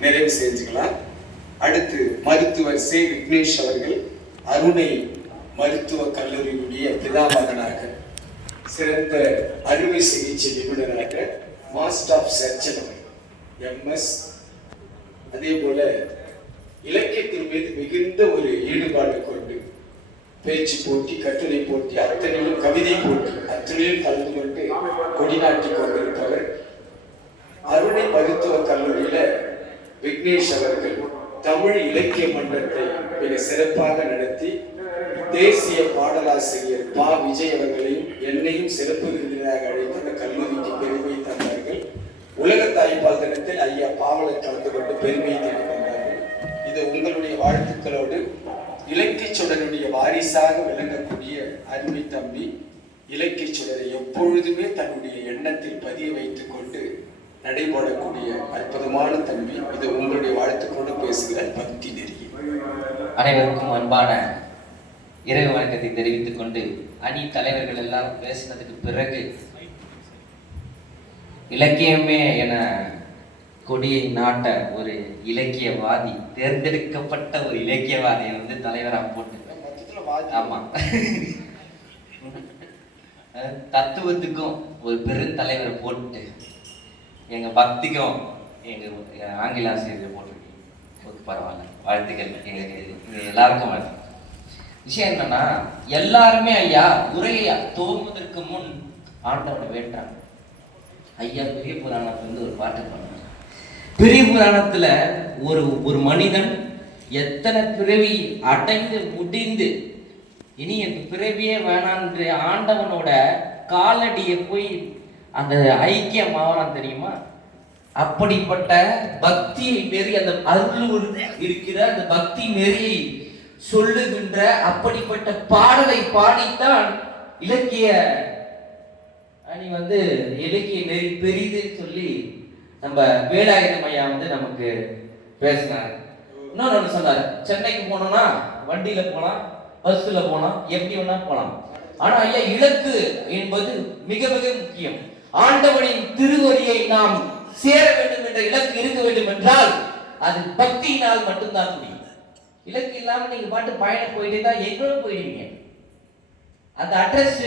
நிறைவு செஞ்சுக்கலாம். அடுத்து மருத்துவர் சே. விக்னேஷ் அவர்கள் அருணை மருத்துவக் கல்லூரியினுடைய பிதாமகனாக சிறந்த அறுவை சிகிச்சை நிபுணராக மாஸ்டர் ஆஃப் சர்ஜன் எம்எஸ் அதே போல இலக்கியத்தின் மீது மிகுந்த ஒரு ஈடுபாடு கொண்டு பேச்சு போட்டி கட்டுரை போட்டி அத்தனையிலும் கவிதை போட்டி அத்தனையிலும் கலந்து கொண்டு கொடிநாட்டி கொண்டிருப்பவர் அருணை மருத்துவக் கல்லூரியில விக்னேஷ் அவர்கள் தமிழ் இலக்கிய மன்றத்தை மிக சிறப்பாக நடத்தி தேசிய பாடலாசிரியர் பா. விஜய் அவர்களையும் என்னையும் சிறப்பு விருந்தினராக அழைத்து அந்த கல்லூரிக்கு பெருமை தந்தார்கள். உலக தாய்ப்பால் தினத்தில் ஐயா பாவலர் கலந்து கொண்டு பெருமையை தேடி தந்தார்கள் இது உங்களுடைய வாழ்த்துக்களோடு இலக்கிய சுடருடைய வாரிசாக விளங்கக்கூடிய அருமை தம்பி இலக்கிய சுடரை எப்பொழுதுமே தன்னுடைய எண்ணத்தில் பதிய வைத்துக் கொண்டு நடைபோடக்கூடிய அற்புதமான தம்பி. இது உங்களுடைய வாழ்த்துக்களோடு பேசுகிற பக்தி நெறி. அனைவருக்கும் அன்பான இரவு வணக்கத்தை தெரிவித்துக் கொண்டு அணி தலைவர்கள் எல்லாம் பேசினதுக்கு பிறகு இலக்கியமே என கொடியை நாட்ட ஒரு இலக்கியவாதி தேர்ந்தெடுக்கப்பட்ட ஒரு இலக்கியவாதியை வந்து தலைவரா போட்டு ஆமா. தத்துவத்துக்கும் ஒரு பெருந்தலைவரை போட்டு எங்க பக்திக்கும் எங்க ஆங்கில ஆசிரியர் போட்டிருக்கீங்க. பரவாயில்ல. வாழ்த்துக்கள். எங்களுக்கு எல்லாருக்கும் வாழ்த்து விஷயம் என்னன்னா எல்லாருமே ஐயா உரையை துவங்குவதற்கு முன் ஆண்டவனை வேண்டாங்க ஐயா பெரிய புராணத்துல இருந்து ஒரு பாட்டு பாடுறாங்க பெரிய புராணத்துல ஒரு ஒரு மனிதன் எத்தனை பிறவி அடைந்து முடிந்து இனி எனக்கு பிறவியே வேணான்ற ஆண்டவனோட காலடியை போய் அந்த ஐக்கிய ஆவறான் தெரியுமா? அப்படிப்பட்ட பக்தியை நெறி அந்த அருள் இருக்கிற அந்த பக்தி மாரி சொல்லுகின்ற அப்படிப்பட்ட பாடலை பாடித்தான் இலக்கிய அணி வந்து இலக்கிய நெறி பெரிதுன்னு சொல்லி நம்ம வேலாயுதம் ஐயா வந்து நமக்கு பேசினாரு. இன்னொன்று ஒன்று சொன்னார். சென்னைக்கு போனோம்னா வண்டியில் போகலாம் பஸ்ஸில் போகலாம் எப்படி வேணா போகலாம். ஆனால் ஐயா இலக்கு என்பது மிக மிக முக்கியம். ஆண்டவனின் திருவடியை நாம் சேர வேண்டும் என்ற இலக்கு இருக்க வேண்டும் என்றால் அது பக்தியினால் மட்டும்தான் முடியும். இலக்கு இல்லாம நீங்க பாட்டு பயணம் போயிட்டே தான் எங்களும் போயிடுவீங்க. அந்த அட்ரஸ்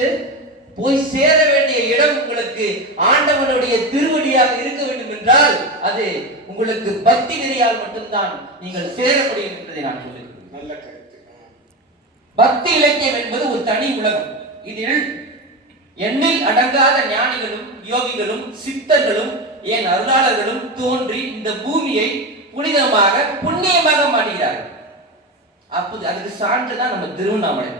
போய் சேர வேண்டிய இடம் உங்களுக்கு ஆண்டவனுடைய திருவடியாக இருக்க வேண்டும் என்றால் அது உங்களுக்கு பக்தி நெறியால் மட்டும்தான் நீங்கள் சேர முடியும் என்பதை நான் சொல்லுகிறேன். பக்தி இலக்கியம் என்பது ஒரு தனி உலகம். இதில் எண்ணில் அடங்காத ஞானிகளும் யோகிகளும் சித்தர்களும் என் அருளாளர்களும் தோன்றி இந்த பூமியை புனிதமாக புண்ணியமாக மாற்றுகிறார்கள். அப்போது அதுக்கு சான்றுதான் நம்ம திருவண்ணாமலை.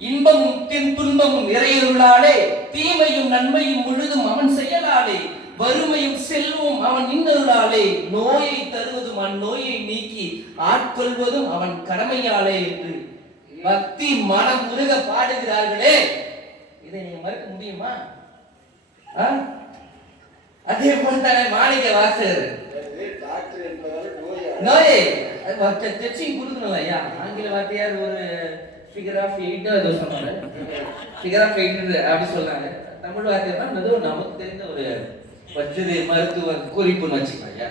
இன்பமும் தின் துன்பமும் இறையருளாலே தீமையும் நன்மையும் முழுதும் அவன் செயலாலே வறுமையும் செல்வம் அவன் இன்னருளாலே நோயை தருவதும் அந்நோயை நீக்கி ஆட்கொள்வதும் அவன் கடமையாலே என்று பக்தி மனம் முருக பாடுகிறார்களே. இதை நீங்க மறுக்க முடியுமா? ஆ? அதே போல தானே மாணிக்க வாசகர். நோய் நோயே கொடுக்கணும் ஐயா. ஆங்கில வார்த்தையார் ஒரு ஃபிகர் ஆஃப் எயிட் ஏதோ சொன்னாங்க. ஃபிகர் ஆஃப் எயிட் அப்படி சொன்னாங்க தமிழ் வார்த்தையார் ஏதோ நமக்கு தெரிந்த ஒரு வச்சது மருத்துவ குறிப்புன்னு வச்சுக்கோங்க ஐயா.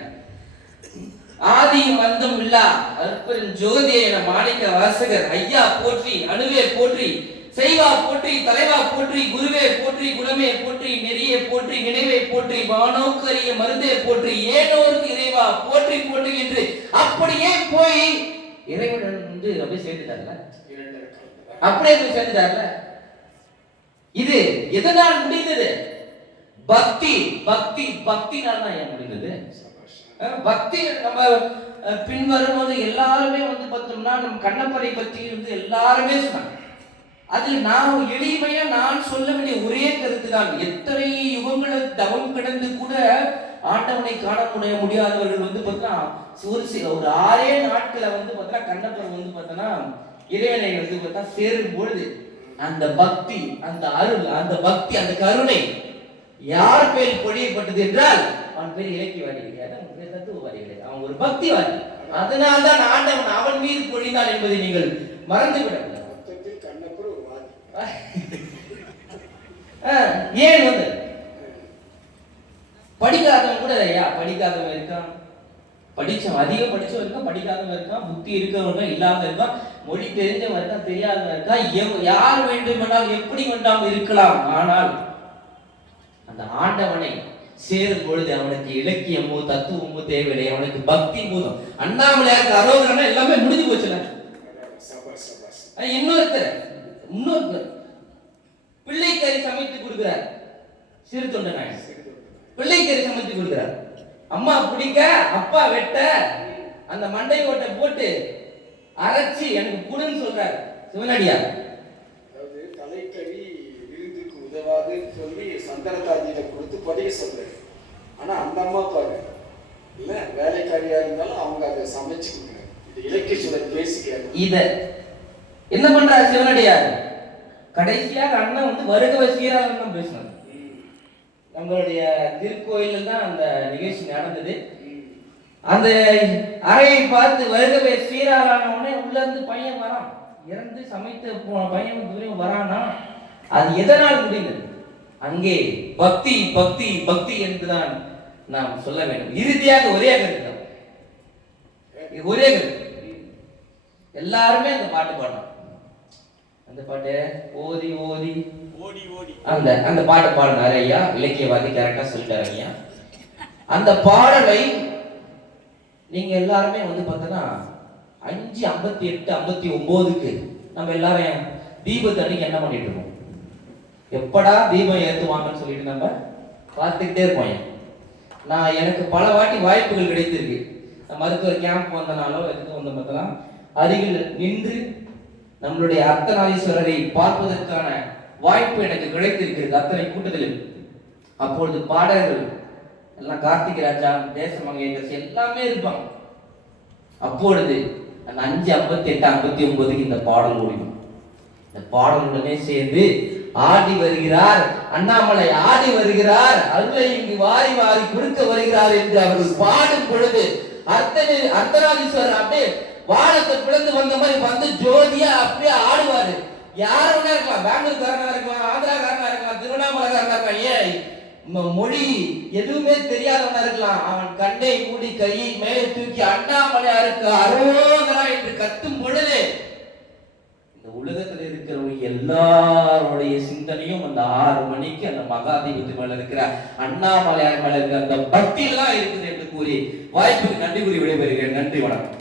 ஆதியும் அந்தம் இல்லா அற்பரின் ஜோதியை என மாணிக்க வாசகர் ஐயா போற்றி அணுவே போற்றி செய்வா போற்றி தலைவா போற்றி குருவே போற்றி குலமே போற்றி நெறியே போற்றி நினைவே போற்றி வானோக்கரிய மருந்தே போற்றி ஏனோருக்கு இறைவா போற்றி போற்றி என்று. அப்படியே போய் இறைவனுடன் வந்து அப்படியே சேர்ந்துட்டார்ல? அப்படியே போய் சேர்ந்துட்டார்ல? இது எதனால் முடிந்தது? பக்தி பக்தி பக்தினால் தான் ஏன் முடிந்தது? பக்தி நம்ம அஹ், பின்வரும்போது எல்லாருமே வந்து பார்த்தோம்னா நம்ம கண்ணப்பரை பற்றி வந்து எல்லாருமே சொன்னாங்க. அதில் நான் எளிமையா நான் சொல்ல வேண்டிய ஒரே கருத்து தான். எத்தனை யுகங்களை தவம் கிடந்து கூட ஆண்டவனை காண முடிய முடியாதவர்கள் வந்து பார்த்தா ஒரு சில ஒரு ஆறே நாட்களை வந்து பார்த்தா கண்ணப்பர் வந்து பார்த்தோன்னா இறைவனை வந்து பார்த்தா சேரும் பொழுது அந்த பக்தி அந்த அருள் அந்த பக்தி அந்த கருணை யார் பேர் பொழியப்பட்டது என்றால் அவன் பேர் இலக்கியவாதி கிடையாது அவன் பேர் தத்துவவாதி கிடையாது அவன் ஒரு பக்திவாதி. அதனால்தான் ஆண்டவன் அவன் மீது பொழிந்தான் என்பதை நீங்கள் மறந்துவிட ஏன் வந்து? படிக்காதவன் கூட ஐயா படிக்காதவன் இருக்கான் படிச்சவன் அதிகம் படிச்சவன் இருக்கான் படிக்காதவன் இருக்கான் புத்தி இருக்கவன் இல்லாம இருக்கான் மொழி தெரிஞ்சவன் இருக்கான் தெரியாதவன் இருக்கான் எவ்- யார் வேண்டுமென்றால் எப்படி வேண்டாம் இருக்கலாம். ஆனால் அந்த ஆண்டவனை சேரும் பொழுது அவனுக்கு இலக்கியமோ தத்துவமோ தேவையில்லை. அவனுக்கு பக்தி மூலம் அண்ணாமலையாருக்கு அரோகரனா எல்லாமே முடிஞ்சு போச்சுல. இன்னொருத்தர். இன்னொருத்தர் பிள்ளைக்கறி சமைத்து கொடுக்கிறார். சிறு தொண்ட நாயன் பிள்ளைக்கறி சமைத்து கொடுக்கிறார். அம்மா பிடிக்க அப்பா வெட்ட அந்த மண்டை ஓட்டை போட்டு அரைச்சி எனக்கு குடுன்னு சொல்றாரு. சிவனடியார். தலைக்கறி விருந்துக்கு உதவாதுன்னு சொல்லி சந்தனத்தாஜியில கொடுத்து படிக்க சொல்றாரு ஆனா அந்த அம்மா பாரு இல்ல வேலைக்காரியா இருந்தாலும் அவங்க அதை சமைச்சு கொடுக்குறாங்க இது இலக்கிய பேசுகிறாரு இத என்ன பண்றாரு சிவனடியார்? கடைசியாக அண்ணன் வந்து வருகவை சீராளன் தான் பேசினார். நம்மளுடைய திருக்கோயிலில் தான் அந்த நிகழ்ச்சி நடந்தது. அந்த அறையை பார்த்து வருகவே சீராளான உடனே உள்ள இருந்து பையன் வரான். இறந்து சமைத்து போன பையன் தூரம் வரானா? அது எதனால் முடிந்தது? அங்கே பக்தி பக்தி பக்தி என்றுதான் நாம் சொல்ல வேண்டும். இறுதியாக ஒரே கருத்து ஒரே கருத்து எல்லாருமே அந்த பாட்டு பாடணும் அந்த பாட்டு? ஓதி ஓதி. ஓடி ஓடி. அந்த அந்த பாட்டை பாடினாரு ஐயா. இலக்கியவாதி கரெக்டா சொல்லிட்டாரு ஐயா. அந்த பாடலை நீங்க எல்லாருமே வந்து பார்த்தோன்னா அஞ்சு ஐம்பத்தி எட்டு ஐம்பத்தி ஒன்பதுக்கு நம்ம எல்லாரும் தீபத்தன்னைக்கு என்ன பண்ணிட்டு இருக்கோம்? எப்படா தீபம் ஏத்துவாங்கன்னு சொல்லிட்டு நம்ம பார்த்துக்கிட்டே இருப்போம். நான் எனக்கு பல வாட்டி வாய்ப்புகள் கிடைத்திருக்கு. நான் மருத்துவ கேம்ப் வந்தனாலோ எதுக்கு வந்த பார்த்தலாம் அருகில் நின்று நம்மளுடைய அர்த்தநாதீஸ்வரரை பார்ப்பதற்கான வாய்ப்பு எனக்கு கிடைத்திருக்கிறது அத்தனை கூட்டத்தில் அப்பொழுது பாடகர்கள் எல்லாம் கார்த்திக் ராஜா தேசமங்கேகர்ஸ் எல்லாமே இருப்பாங்க. அப்பொழுது அந்த அஞ்சு ஐம்பத்தி எட்டு ஐம்பத்தி ஒன்பதுக்கு இந்த பாடல் ஓடிடும். இந்த பாடலுடனே சேர்ந்து ஆடி வருகிறார் அண்ணாமலை ஆடி வருகிறார் அருளை இங்கு வாரி வாரி கொடுக்க வருகிறார் என்று அவர்கள் பாடும் பொழுது அர்த்தனி அர்த்தநாதீஸ்வரர் அப்படியே வானத்தை பிளந்து வந்த மாதிரி வந்து ஜோதியா அப்படியே ஆடுவாரு. யார் வேணா இருக்கலாம். பெங்களூர்காரனா இருக்கலாம் ஆந்திராக்காரனா இருக்கலாம் திருவண்ணாமலைக்காரனா இருக்கலாம். ஏன் மொழி எதுவுமே தெரியாதவனா இருக்கலாம். அவன் கண்ணை மூடி கையை மேலே தூக்கி அண்ணாமலையாருக்கு அரோகரா என்று கத்தும் பொழுது இந்த உலகத்துல இருக்கிறவங்க எல்லாருடைய சிந்தனையும் அந்த ஆறு மணிக்கு அந்த மகாதீபத்து மேல இருக்கிற அண்ணாமலையார் மேல இருக்கிற அந்த பக்தியில எல்லாம் இருக்குது என்று கூறி வாய்ப்புக்கு நன்றி கூறி விடைபெறுகிறேன். நன்றி வணக்கம்.